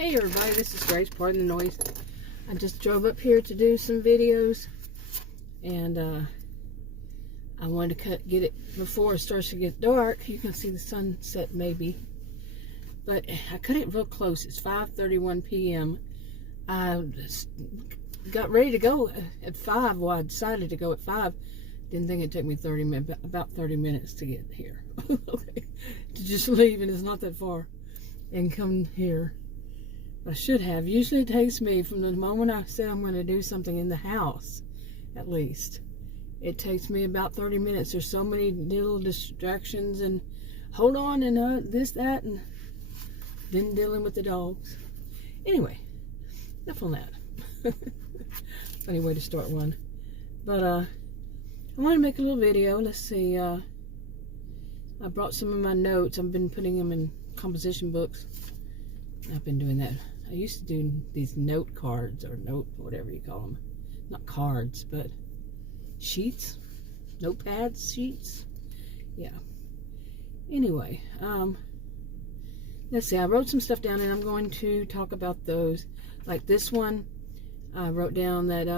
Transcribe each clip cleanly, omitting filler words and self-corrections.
Hey everybody, this is Grace. Pardon the noise. I just drove up here to do some videos, and I wanted to get it before it starts to get dark. You can see the sunset maybe, but I cut it real close. It's 5:31 p.m. I got ready to go at 5. Well, I decided to go at 5. Didn't think it'd take me 30 minutes, about 30 minutes to get here. Okay. To just leave, and it's not that far, and come here. I should have. Usually it takes me from the moment I say I'm going to do something in the house, at least. It takes me about 30 minutes. There's so many little distractions and hold on and this, that, and then dealing with the dogs. Anyway, enough on that. Funny way to start one. But I want to make a little video. Let's see. I brought some of my notes. I've been putting them in composition books. I've been doing that. I used to do these note cards, or whatever you call them. Not cards, but sheets, notepads, sheets. Yeah. Anyway, let's see. I wrote some stuff down, and I'm going to talk about those. Like this one, I wrote down that,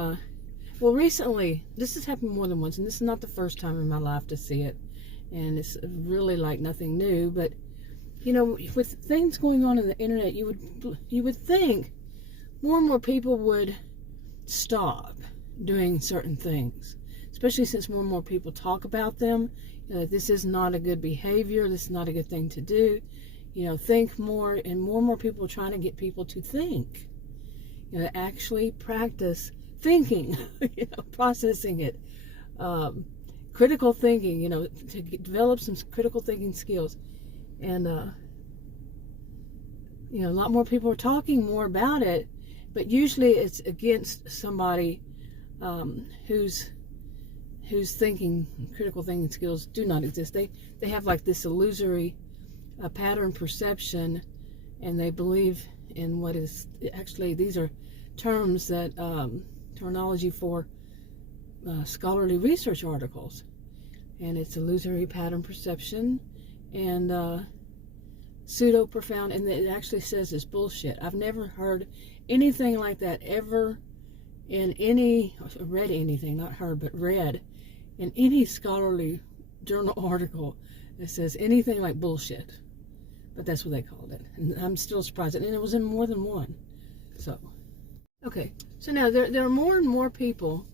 well, recently, this has happened more than once, and this is not the first time in my life to see it, and it's really like nothing new, but you know, with things going on in the internet, you would think more and more people would stop doing certain things, especially since more and more people talk about them. You know, this is not a good behavior. This is not a good thing to do. You know, think more, and more people are trying to get people to think. You know, actually practice thinking. You know, processing it, critical thinking. You know, to develop some critical thinking skills. And, you know, a lot more people are talking more about it, but usually it's against somebody whose critical thinking skills do not exist. They have like this illusory pattern perception, and they believe in what is actually, these are terms that, terminology for scholarly research articles. And it's illusory pattern perception, and pseudo profound, and it actually says it's bullshit. I've never heard anything like that ever in any, read anything, not heard, but read in any scholarly journal article that says anything like bullshit. But that's what they called it, and I'm still surprised, and it was in more than one. So, okay, so now there are more and more people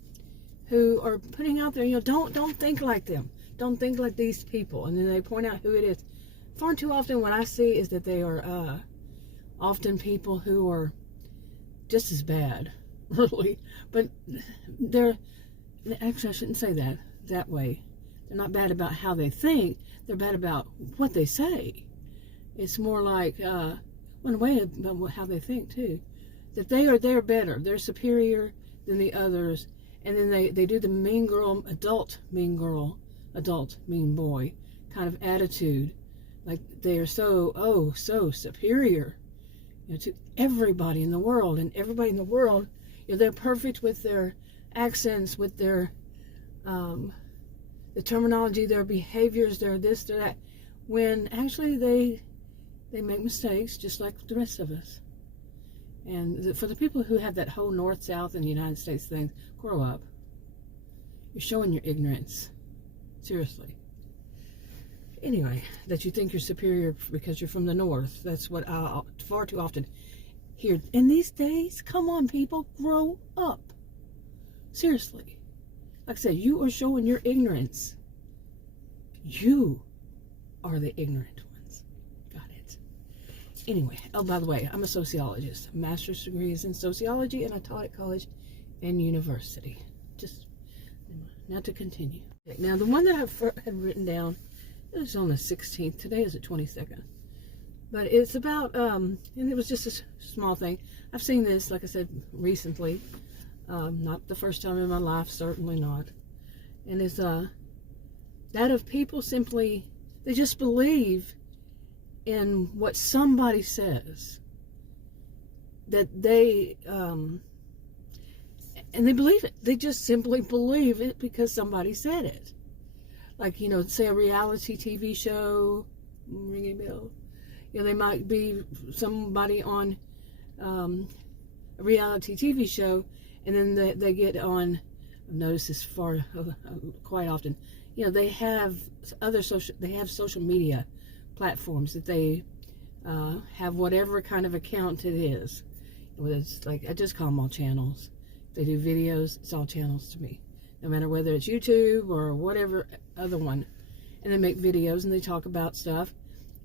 who are putting out there, you know, don't think like them. Don't think like these people. And then they point out who it is. Far too often what I see is that they are often people who are just as bad, really. But actually I shouldn't say that way. They're not bad about how they think. They're bad about what they say. It's more like, in a way, about how they think too. That they're better. They're superior than the others. And then they do the mean girl, adult mean boy kind of attitude, like they are so superior, you know, to everybody in the world, and everybody in the world, you know, they're perfect with their accents, with their the terminology, their behaviors, their this, their that, when actually they make mistakes just like the rest of us. And for the people who have that whole north-south in the United States thing, grow up. You're showing your ignorance. Seriously. Anyway, that you think you're superior because you're from the north. That's what I far too often hear. In these days, come on people, grow up. Seriously. Like I said, you are showing your ignorance. You are the ignorant ones. Got it. Anyway, oh, by the way, I'm a sociologist. Master's degree is in sociology, and I taught at college and university. Just now to continue. Now, the one that I had written down, it was on the 16th. Today is the 22nd. But it's about, and it was just a small thing. I've seen this, like I said, recently. Not the first time in my life, certainly not. And it's that of people simply, they just believe in what somebody says. That they, and they believe it. They just simply believe it because somebody said it. Like, you know, say a reality TV show, ring a bell. You know, they might be somebody on a reality TV show, and then they get on. I've noticed this quite often. You know, they have social media platforms that they have whatever kind of account it is. Whether it's like, I just call them all channels. If they do videos, it's all channels to me. No matter whether it's YouTube or whatever other one. And they make videos and they talk about stuff.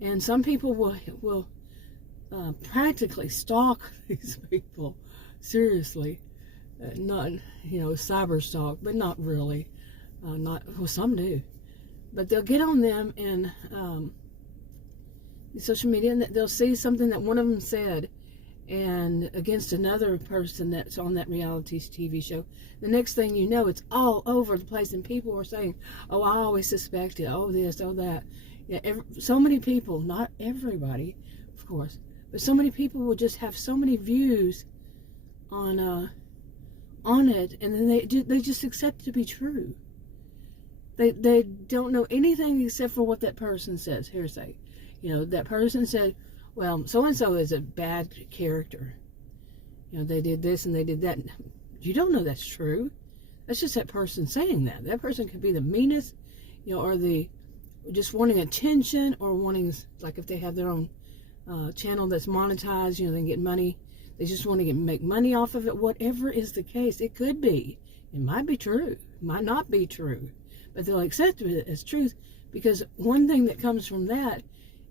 And some people will practically stalk these people. Seriously. Not, you know, cyber stalk, but not really. Well, some do. But they'll get on them and social media, and they'll see something that one of them said and against another person that's on that reality TV show. The next thing you know, it's all over the place, and people are saying, oh, I always suspected, oh this, oh that. Yeah, so many people, not everybody, of course, but so many people will just have so many views on it, and then they just accept it to be true. They don't know anything except for what that person says, hearsay. You know, that person said, well, so-and-so is a bad character. You know, they did this and they did that. You don't know that's true. That's just that person saying that. That person could be the meanest, you know, or the just wanting attention, or wanting, like if they have their own channel that's monetized, you know, they get money. They just want to make money off of it. Whatever is the case, it could be. It might be true. It might not be true. But they'll accept it as truth, because one thing that comes from that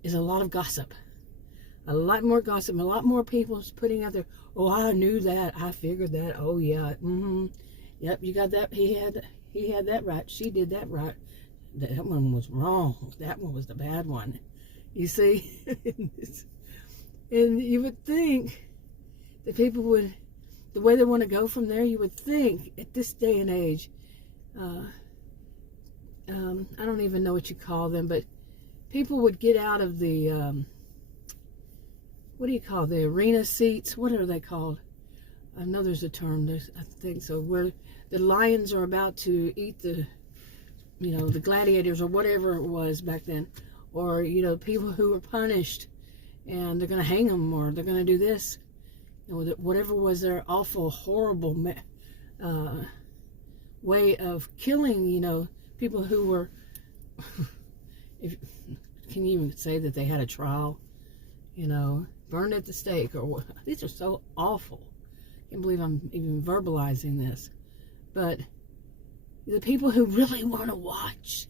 is a lot of gossip. A lot more gossip. A lot more people putting out there, oh, I knew that. I figured that. Oh, yeah. Yep, you got that. He had that right. She did that right. That one was wrong. That one was the bad one. You see? And you would think that people would, the way they want to go from there, you would think at this day and age, I don't even know what you call them, but people would get out of the, what do you call the arena seats? What are they called? I know there's a term, I think so, where the lions are about to eat the, you know, the gladiators or whatever it was back then. Or, you know, people who were punished and they're going to hang them, or they're going to do this. You know, whatever was their awful, horrible way of killing, you know, people who were, can you even say that they had a trial, you know, burned at the stake, or what? These are so awful. I can't believe I'm even verbalizing this. But the people who really want to watch,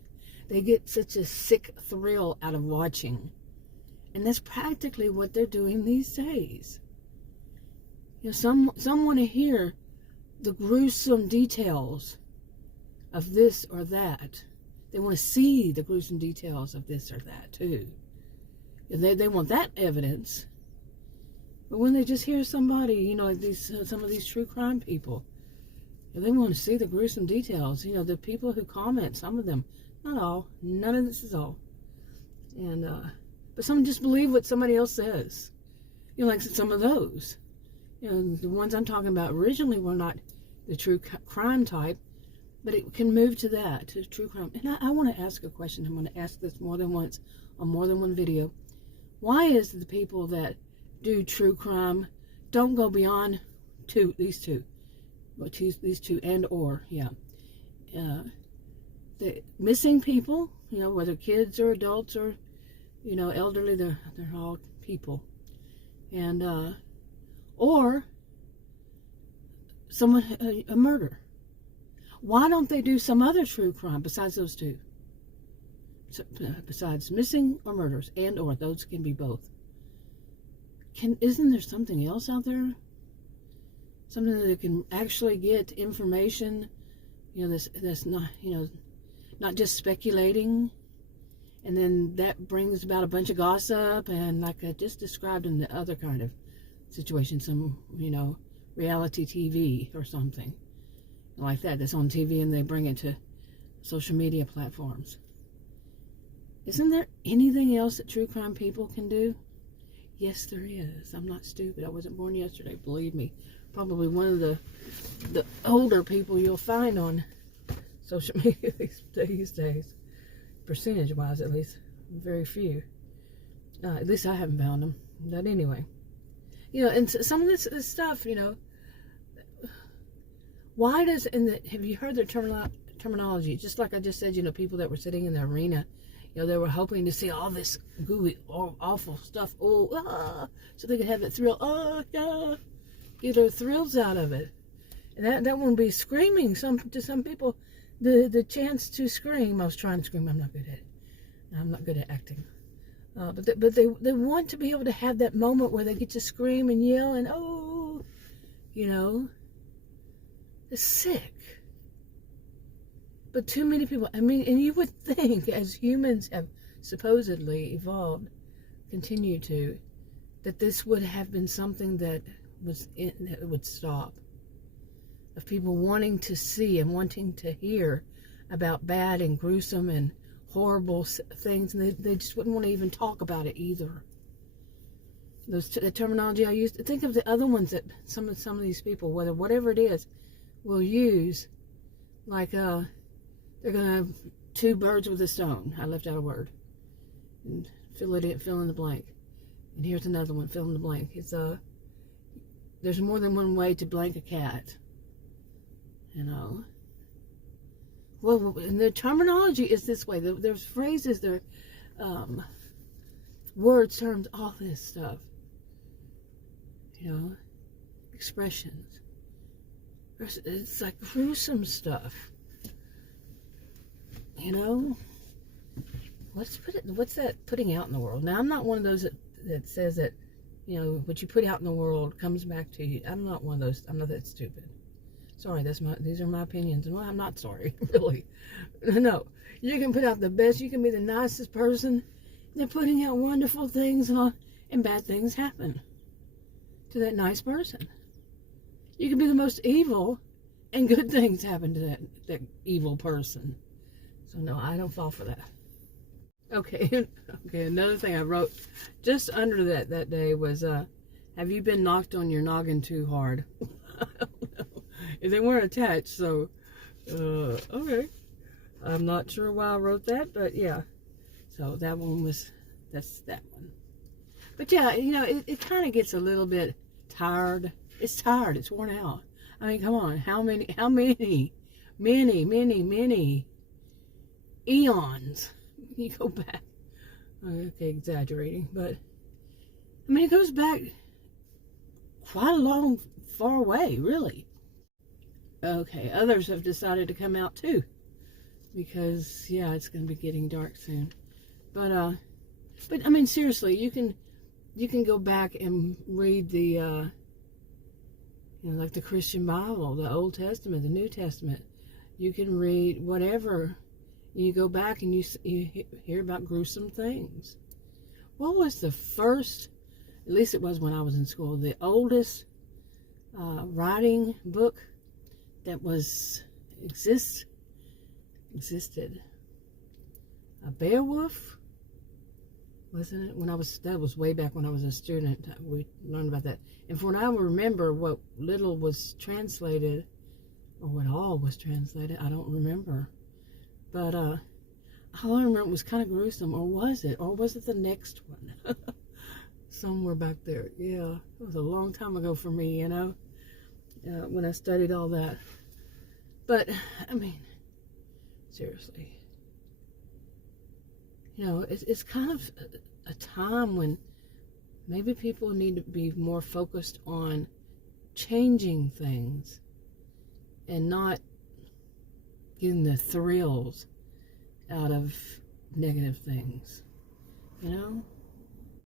they get such a sick thrill out of watching. And that's practically what they're doing these days. You know, some want to hear the gruesome details of this or that. They want to see the gruesome details of this or that too. And they want that evidence. But when they just hear somebody, you know, like some of these true crime people, they want to see the gruesome details. You know, the people who comment, some of them, not all, none of this is all. And but some just believe what somebody else says. You know, like some of those. You know, the ones I'm talking about originally were not the true crime type, but it can move to that, to true crime. And I want to ask a question. I'm going to ask this more than once on more than one video. Why is it the people that do true crime don't go beyond these two and or, yeah. The missing people, you know, whether kids or adults or, you know, elderly, they're all people. And, or someone, a murder. Why don't they do some other true crime besides those two? So, besides missing or murders, and or those can be both. Isn't there something else out there? Something that can actually get information, you know, that's not, you know, not just speculating, and then that brings about a bunch of gossip, and like I just described in the other kind of situation, some, you know, reality TV or something like that's on TV, and they bring it to social media platforms. Isn't there anything else that true crime people can do? Yes, there is. I'm not stupid. I wasn't born yesterday, believe me. Probably one of the older people you'll find on social media these days. Percentage-wise, at least. Very few. At least I haven't found them. But anyway. You know, and some of this stuff, you know, why does, have you heard their terminology? Just like I just said, you know, people that were sitting in the arena, you know, they were hoping to see all this gooey, awful stuff, so they could have that thrill, yeah, get their thrills out of it. And that won't be screaming. To some people, the chance to scream. I was trying to scream. I'm not good at it. I'm not good at acting. But they want to be able to have that moment where they get to scream and yell and you know, it's sick. But too many people. I mean, and you would think, as humans have supposedly evolved, continue to, that this would have been something that would stop. Of people wanting to see and wanting to hear about bad and gruesome and horrible things, and they just wouldn't want to even talk about it either. The terminology I used, think of the other ones that some of these people, whatever it is, will use, like they're gonna have two birds with a stone. I left out a word. And fill in the blank. And here's another one, fill in the blank. It's there's more than one way to blank a cat. You know. Well, and the terminology is this way. There's phrases, there, words, terms, all this stuff. You know, expressions. It's like gruesome stuff. You know, what's that putting out in the world? Now, I'm not one of those that says that, you know, what you put out in the world comes back to you. I'm not one of those. I'm not that stupid. Sorry, these are my opinions. Well, I'm not sorry, really. No, you can put out the best. You can be the nicest person. They're putting out wonderful things, and bad things happen to that nice person. You can be the most evil, and good things happen to that evil person. So no, I don't fall for that. Okay, another thing I wrote just under that day was, have you been knocked on your noggin too hard? I don't know. They weren't attached, so, okay. I'm not sure why I wrote that, but yeah. So that one that's that one. But yeah, you know, it kind of gets a little bit tired. It's tired, it's worn out. I mean, come on, how many eons you go back. Okay, exaggerating, but I mean, it goes back quite a long, far away, really. Okay, others have decided to come out too, because yeah, it's going to be getting dark soon. But I mean, seriously, you can go back and read the you know, like the Christian Bible, the Old Testament, the New Testament. You can read whatever. You go back and you hear about gruesome things. What was the first, at least it was when I was in school, the oldest writing book that existed? A Beowulf, wasn't it? That was way back when I was a student. We learned about that. And from what I remember, what little was translated, or what all was translated, I don't remember. But all I remember was kind of gruesome, or was it? Or was it the next one? Somewhere back there. Yeah, it was a long time ago for me, you know, when I studied all that. But, I mean, seriously. You know, it's kind of a time when maybe people need to be more focused on changing things and not getting the thrills out of negative things, you know?